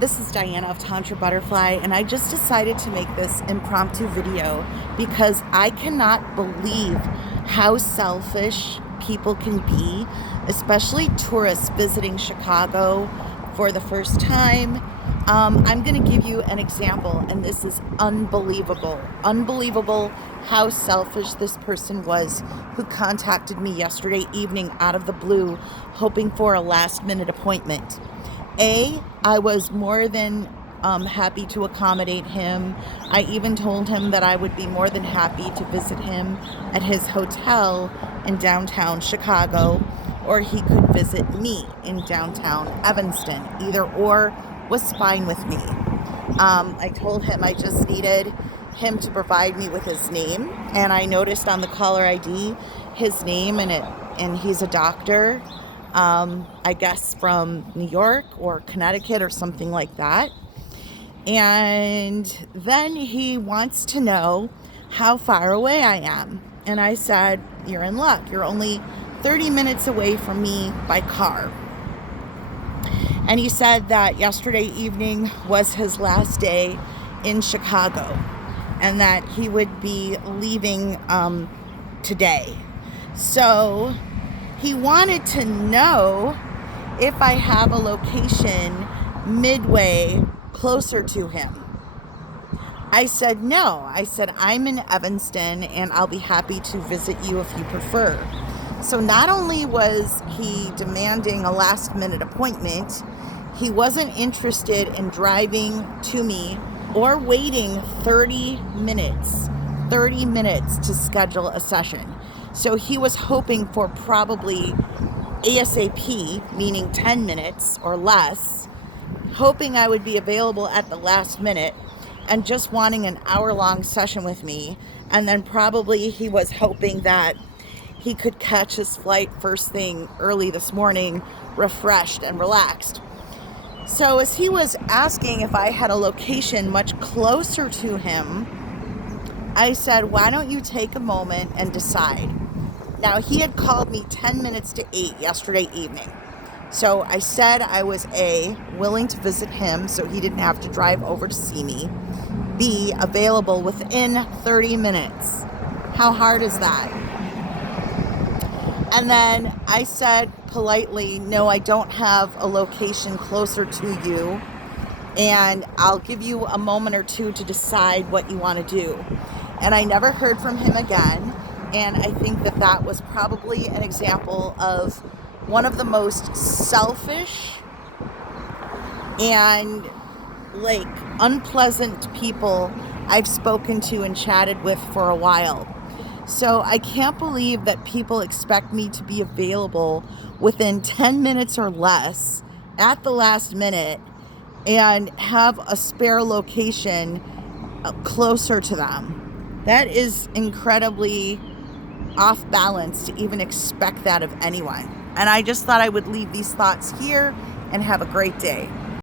This is Diana of Tantra Butterfly, and I just decided to make this impromptu video because I cannot believe how selfish people can be, especially tourists visiting Chicago for the first time. I'm going to give you an example, and this is unbelievable. Unbelievable how selfish this person was who contacted me yesterday evening out of the blue, hoping for a last-minute appointment. I was more than happy to accommodate him. I even told him that I would be more than happy to visit him at his hotel in downtown Chicago, or he could visit me in downtown Evanston. Either or was fine with me. I told him I just needed him to provide me with his name, and I noticed on the caller ID his name, and he's a doctor. I guess from New York or Connecticut or something like that. And then he wants to know how far away I am. And I said, you're in luck. You're only 30 minutes away from me by car. And he said that yesterday evening was his last day in Chicago and that he would be leaving today. So he wanted to know if I have a location midway closer to him. I said no. I said I'm in Evanston and I'll be happy to visit you if you prefer. So not only was he demanding a last minute appointment, he wasn't interested in driving to me or waiting 30 minutes to schedule a session. So he was hoping for probably ASAP, meaning 10 minutes or less, hoping I would be available at the last minute and just wanting an hour-long session with me. And then probably he was hoping that he could catch his flight first thing early this morning, refreshed and relaxed. So as he was asking if I had a location much closer to him, I said, why don't you take a moment and decide? Now, he had called me 10 minutes to 8 yesterday evening. So I said I was A, willing to visit him so he didn't have to drive over to see me. B, available within 30 minutes. How hard is that? And then I said politely, no, I don't have a location closer to you. And I'll give you a moment or two to decide what you want to do. And I never heard from him again. And I think that that was probably an example of one of the most selfish and unpleasant people I've spoken to and chatted with for a while. So I can't believe that people expect me to be available within 10 minutes or less at the last minute and have a spare location closer to them. That is incredibly off balance to even expect that of anyone. And I just thought I would leave these thoughts here and have a great day.